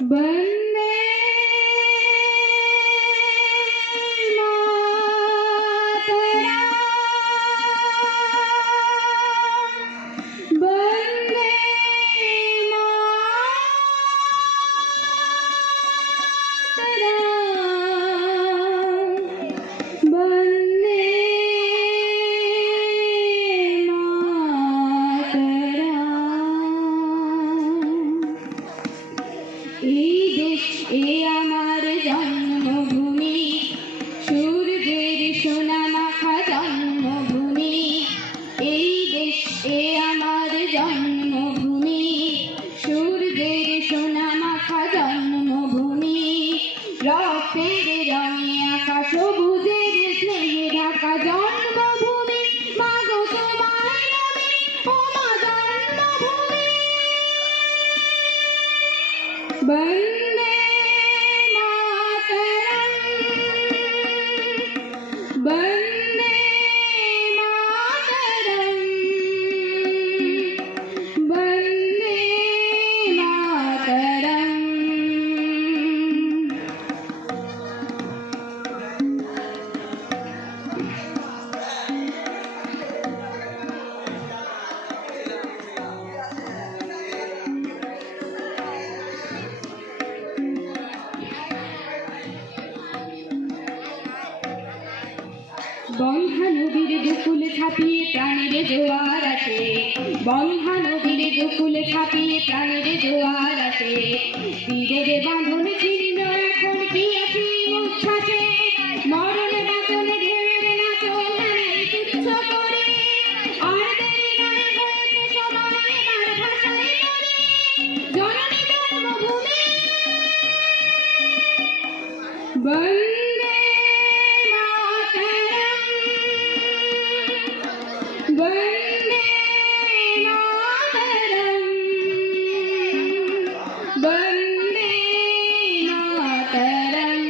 वन्दे मातरम् वन्दे मातरम् वन्दे এই দেশ এ আমার জন্মভূমি, সূর্যের সোনা মাখা জন্মভূমি। এই দেশ এ আমার জন্মভূমি, সূর্যের সোনা মাখা জন্মভূমি। রক্তের রঙে আঁকা সবুজের স্নেহে ঢাকা জন্মভূমি। মাগো তোমায় নবী ও মা জন্মভূমি। वन्दे मातरम् वन्दे मातरम् वन्दे मातरम्। বন্ধা নদীর দুকুল ছাপিয়ে প্রাণের জোয়ার আসে, বন্ধা নদীর দুকুল ছাপিয়ে প্রাণের জোয়ার আসে। তীরের বাঁধন ছিন্ন এখন কি আছে উচ্ছ্বাসে, মরণ বাঁধন ঢেউয়ের নাচন নানাই তুচ্ছ করে। আর দেরি নয় হয়েছে সময় এবার ভাষায় করে জননী জন্মভূমি। বন্দে वन्दे मातरम् वन्दे मातरम्।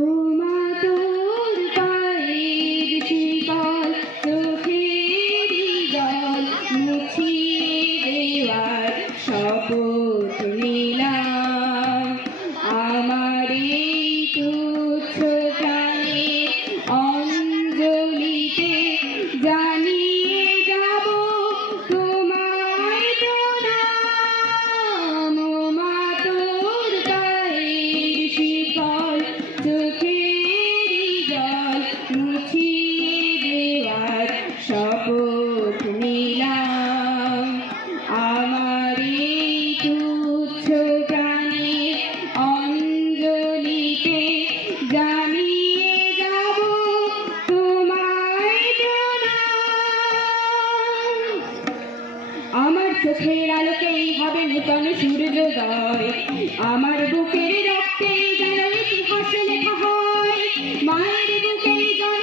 ও মা তোর পায়ের শিকল চোখেরই জল মুছিয়ে দেওয়ার শপথ নিলাম। আমার এই তুচ্ছ প্রাণের অঞ্জলিতে জানিয়ে যাব তোমায় প্রণাম। ও মা তোর পায়ের শিকল চোখেরই জল মুছিয়ে দেওয়ার শপথ নিলাম। আমার এই তুচ্ছ প্রাণের অঞ্জলিতে জানিয়ে যাব তোমায় প্রণাম। আমার চোখের আলোকেই হবে নূতন সূর্যোদয়, আমার বুকের রক্তে যেন ইতিহাস লেখা হয়। মায়ের বুকেই যেন